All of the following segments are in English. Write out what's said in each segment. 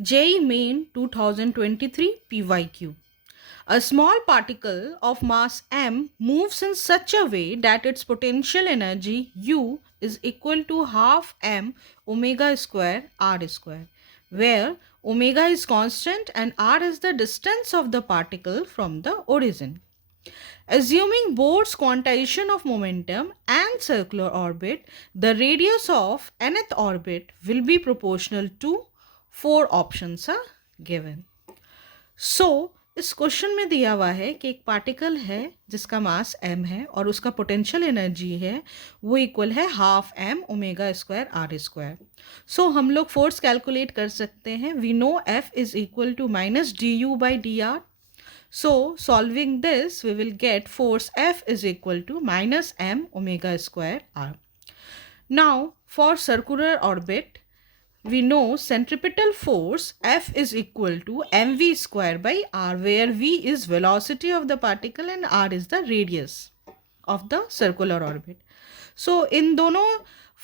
JEE Main 2023 PYQ. A small particle of mass m moves in such a way that its potential energy U is equal to half m omega square r square, where omega is constant and r is the distance of the particle from the origin. Assuming Bohr's quantization of momentum and circular orbit, the radius of nth orbit will be proportional to four options are given. So, इस question में दिया हुआ है कि एक particle है जिसका मास m है और उसका पोटेंशियल एनर्जी है वो इक्वल है half m omega square R square. So हम लोग फोर्स कैलकुलेट कर सकते हैं. We know F is equal to minus D U by D R. So solving this, we will get force F is equal to minus m omega square r. Now for circular orbit, we know centripetal force F is equal to mv square by r, where v is velocity of the particle and r is the radius of the circular orbit. So इन दोनों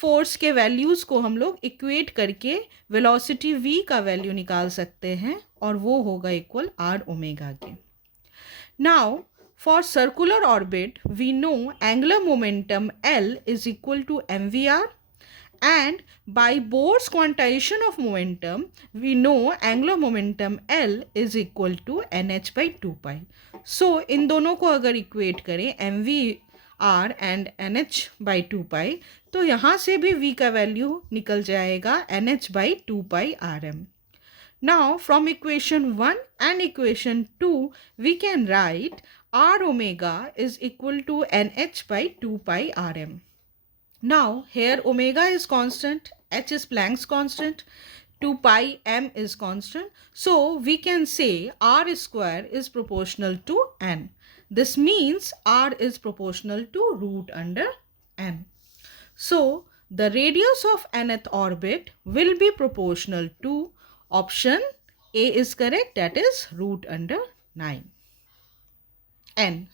force के values को हम लोग equate करके velocity v का value निकाल सकते हैं और वो होगा इक्वल r ओमेगा के. Now, for circular orbit, we know angular momentum L is equal to mvr, and by Bohr's quantization of momentum, we know angular momentum L is equal to nh by 2 pi. So, इन दोनों को अगर equate करें mvr and nh by 2 pi, तो यहाँ से भी v का value निकल जाएगा nh by 2 pi rm. Now from equation 1 and equation 2 we can write r omega is equal to nh by 2 pi rm. Now here omega is constant, h is Planck's constant, 2 pi m is constant. So we can say r square is proportional to n. This means r is proportional to root under n. So the radius of nth orbit will be proportional to option A is correct, that is root under 9 n.